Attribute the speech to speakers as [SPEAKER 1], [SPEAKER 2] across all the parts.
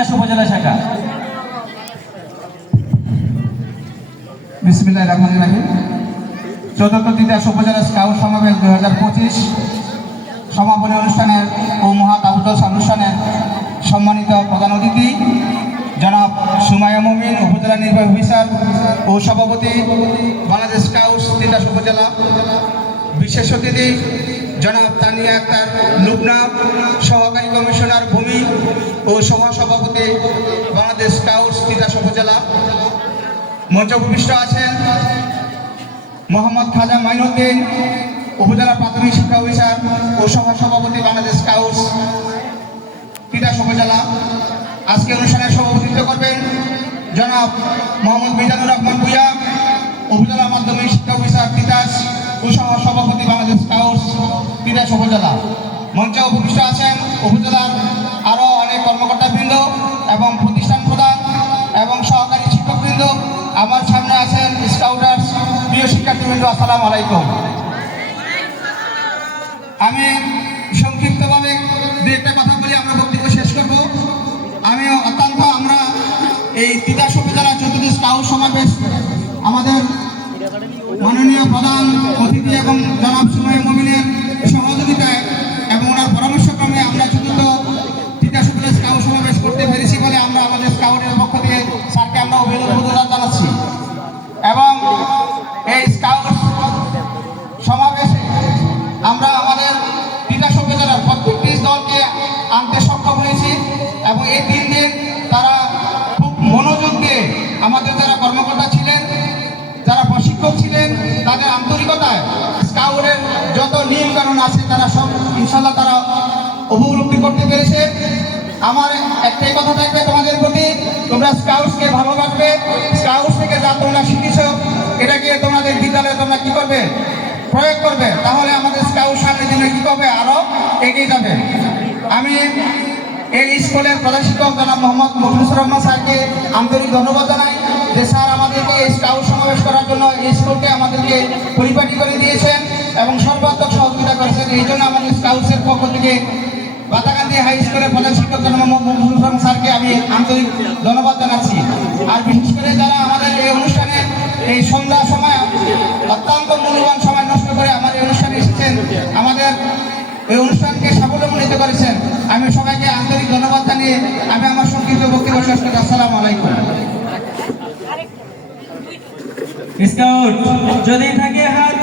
[SPEAKER 1] তিতাস উপজেলা শাখা।
[SPEAKER 2] বিসমিল্লাহ রহমান রাহিম। চতুর্থ তিতাস উপজেলা স্কাউট সমাবেশ দু হাজার পঁচিশ সমাপনী অনুষ্ঠানের ও মহাত আবুদল অনুষ্ঠানের সম্মানিত প্রধান অতিথি, জনাব সুমায়া মমিন, উপজেলা নির্বাহী অফিসার ও সভাপতি, বাংলাদেশ স্কাউটস তিতাস উপজেলা বিশেষ অতিথি, জনাব তানিয়া আক্তার, লুবনা সহকারী কমিশনার ভূমি মঞ্চ উপবিষ্ট আছেন মোহাম্মদ খাজা মাইনুদ্দিন, উপজেলা প্রাথমিক শিক্ষা অফিসার ও সভাপতি বাংলাদেশ স্কাউটস তিতাস উপজেলা। আজকে অনুষ্ঠানের সভাপতিত্ব করবেন জনাব মোহাম্মদ মিজানুর রহমান ভুইয়া, উপজেলা মাধ্যমিক শিক্ষা অফিসার তিতাস ও সভাপতি বাংলাদেশ স্কাউটস তিতাস উপজেলা। মঞ্চে উপবিষ্ট আছেন আমার সামনে আছেন স্কাউটার্স, প্রিয় শিক্ষার্থীবৃন্দ, আসসালামু আলাইকুম। আমি সংক্ষিপ্তভাবে দু একটা কথা বলে, আমরা বক্তব্য শেষ করব। আমি অত্যন্ত, আমরা এই তিতাস উপজেলা চতুর্থ স্কাউট সমাবেশ আমাদের মাননীয় প্রধান অতিথি এবং জনাব সুমাই মমিনের আছে, তারা সব ইনশাল্লাহ তারা উপলব্ধি করতে পেরেছে আমার একটাই কথা থাকবে তোমাদের প্রতি। তোমরা স্কাউটসকে ভালোবাসবে। স্কাউটস থেকে যা তোমরা শিখেছো এটাকে তোমাদের বিদ্যালয়ে তোমরা কি করবে? প্রয়োগ করবে। তাহলে আমাদের স্কাউট সামনের দিনে কি করবে? আরও এগিয়ে যাবে। আমি এই স্কুলের প্রধান শিক্ষক জনাব মোহাম্মদ মফিজুর রহমান স্যারকে আন্তরিক ধন্যবাদ জানাই যে স্যার আমাদেরকে এই স্কাউট সমাবেশ করার জন্য এই স্কুলকে আমাদেরকে পরিপাটি করে দিয়েছেন এবং সর্বাত্মক করেছেন এই জন্য আমাদের স্কাউটসের পক্ষ থেকে বাতাকান্দি হাই স্কুলের প্রধান শিক্ষক রহমান স্যারকে আমি আন্তরিক ধন্যবাদ জানাচ্ছি। আর বিশেষ করে যারা আমাদের এই অনুষ্ঠানে এই সন্ধ্যা সময় অত্যন্ত মূল্যবান সময় নষ্ট করে এই অনুষ্ঠানে এসেছেন, আমাদের এই অনুষ্ঠানকে সাফল্যমণ্ডিত করেছেন, আমি সবাইকে আন্তরিক ধন্যবাদ জানিয়ে আমি আমার সংক্ষিপ্ত বক্তব্য শেষ করছি। আসসালামু আলাইকুম।
[SPEAKER 1] স্কাউট যদি থাকে হাত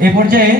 [SPEAKER 1] এ পর্যায়ে